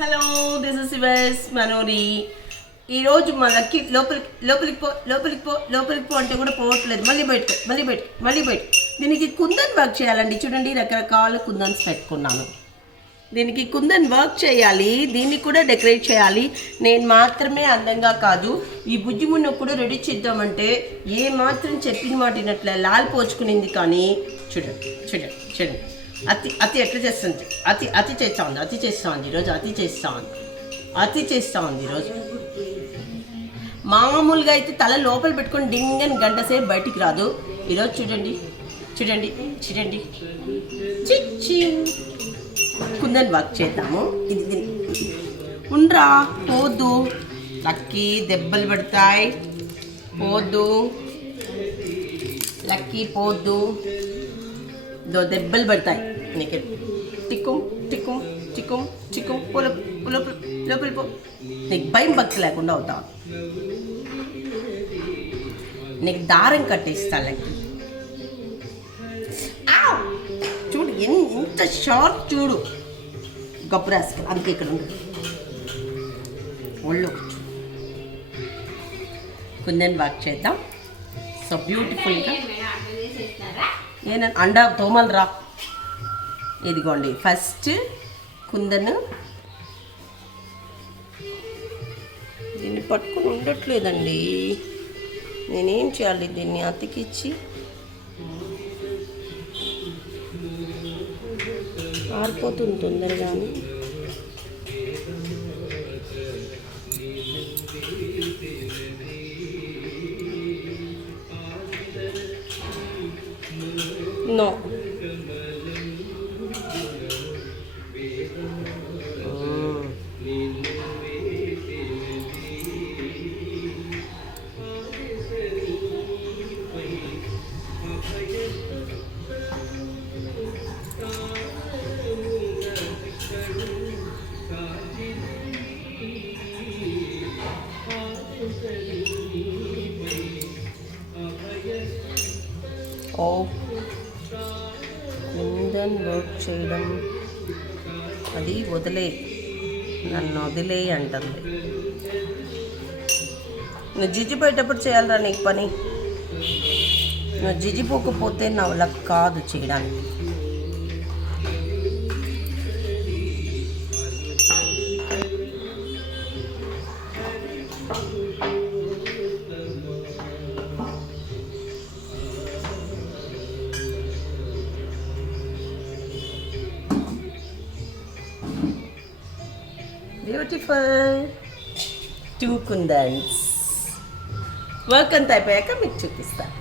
Hello this is yours Manori ఈరోజు మనకి లోపలికి లోపలికి పో లోపలికి పో లోపలికి పో అంటే కూడా పోవట్లేదు. మళ్ళీ బయటకు మళ్ళీ బయట మళ్ళీ బయట దీనికి కుందన్ వర్క్ చేయాలండి. చూడండి రకరకాల కుందన్స్ పెట్టుకున్నాను. దీనికి కుందన్ వర్క్ చేయాలి. దీన్ని కూడా డెకరేట్ చేయాలి. నేను మాత్రమే అందంగా కాదు ఈ బుజ్జి మున్న కూడా రెడీ చేద్దామంటే ఏ మాత్రం చెప్పిన మాట వినట్లే లాల్ పోచుకునింది కానీ చూడండి చూడండి చూడండి. అతి అతి ఎట్లా చేస్తుంది అతి అతి చేస్తా ఉంది అతి చేస్తా ఉంది ఈరోజు అతి చేస్తా ఉంది అతి చేస్తా ఉంది ఈరోజు. మామూలుగా అయితే తల లోపల పెట్టుకొని డింగ్ అని గంట సేపు బయటికి రాదు. ఈరోజు చూడండి చూడండి చూడండి. చిచ్చి కుందని వర్క్ చేద్దాము. ఇది ఇది. ఉండ్రా పోద్దు లక్కీ దెబ్బలు పడతాయి. పోద్దు లక్కీ పోద్దు దెబ్బలు పడతాయి. నీకు టిక్కుం టిక్కుం చిక్కుం పొల లోపల లోపలి పో నీకు భయం భక్తి లేకుండా అవుతావు నీకు దారం కట్టేస్తా ఆవ్! చూడు ఎంత షార్ప్ చూడు. గబ్బురాస్ అందుకే ఇక్కడ ఉండదు ఒళ్ళు కుందన్ వర్క్ చేద్దాం. సో బ్యూటిఫుల్గా నేను అండ తోమలు రా. ఇదిగోండి ఫస్ట్ కుందను. దీన్ని పట్టుకుని ఉండట్లేదండి. నేనేం చేయాలి దీన్ని అతికిచ్చి? ఆరిపోతుంది తొందరగానే. నో. ఆఫ్ ఇంజన్ వర్క్ చేయడం. అది వదిలే నన్ను వదిలే అంటుంది. నువ్వు జిజిపోయేటప్పుడు చేయాలరా నీకు పని. నువ్వు జిజిపోకపోతే నా వల్ల కాదు చేయడానికి. బ్యూటిఫుల్ టూ కుందన్స్ వర్క్ అంతా అయిపోయాక మీకు చూపిస్తాను